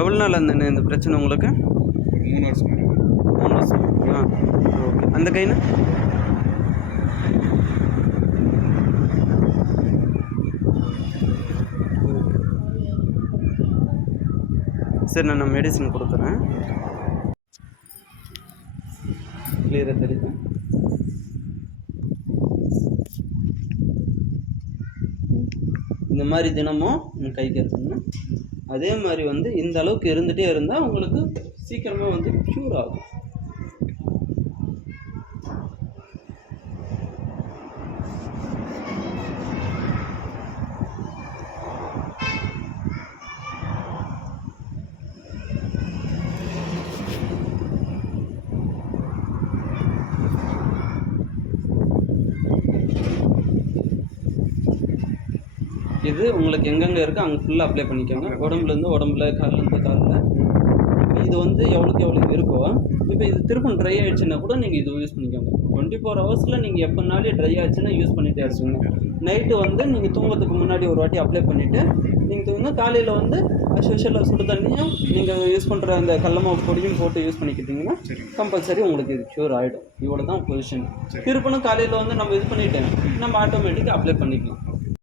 எவ்வளோ நாள் அந்த இந்த பிரச்சனை உங்களுக்கு? ஒரு 3 வருஷம். 3 வருஷம். ஓகே. அந்த கைனா சரி, நான் மெடிசன் கொடுக்குறேன். கிளியராக தெரியுது. இந்த மாதிரி தினமும் கைக்கு எடுத்துக்கணும். அதே மாதிரி வந்து இந்த அளவுக்கு இருந்துகிட்டே இருந்தால் உங்களுக்கு சீக்கிரமாக வந்து க்யூர் ஆகும். இது உங்களுக்கு எங்கெங்கே இருக்கோ அங்கே ஃபுல்லாக அப்ளை பண்ணிக்கோங்க. உடம்புலேருந்து உடம்புல, கால்லேருந்து காலில். இப்போ இது வந்து எவ்வளோ இருக்கோ, இப்போ இது திரும்ப ட்ரை ஆகிடுச்சுன்னா கூட நீங்கள் இது யூஸ் பண்ணிக்கோங்க. 24 ஹவர்ஸில் நீங்கள் எப்போனாலே ட்ரை ஆச்சுன்னா யூஸ் பண்ணிகிட்டே இருச்சுங்க. நைட்டு வந்து நீங்கள் தூங்குறதுக்கு முன்னாடி ஒரு வாட்டி அப்ளை பண்ணிவிட்டு நீங்கள் தூங்க, காலையில் வந்து அஸ்யூஷுவலாக சுடு தண்ணியும் நீங்கள் யூஸ் பண்ணுற அந்த கடலமாவு பொடியும் போட்டு யூஸ் பண்ணிக்கிட்டிங்கன்னா கம்பல்சரி உங்களுக்கு இது க்யூர் ஆகிடும். இவ்வளோ தான் பொசிஷன். திருப்பணும் காலையில் வந்து நம்ம இது பண்ணிவிட்டு நம்ம ஆட்டோமேட்டிக்காக அப்ளை பண்ணிக்கலாம்.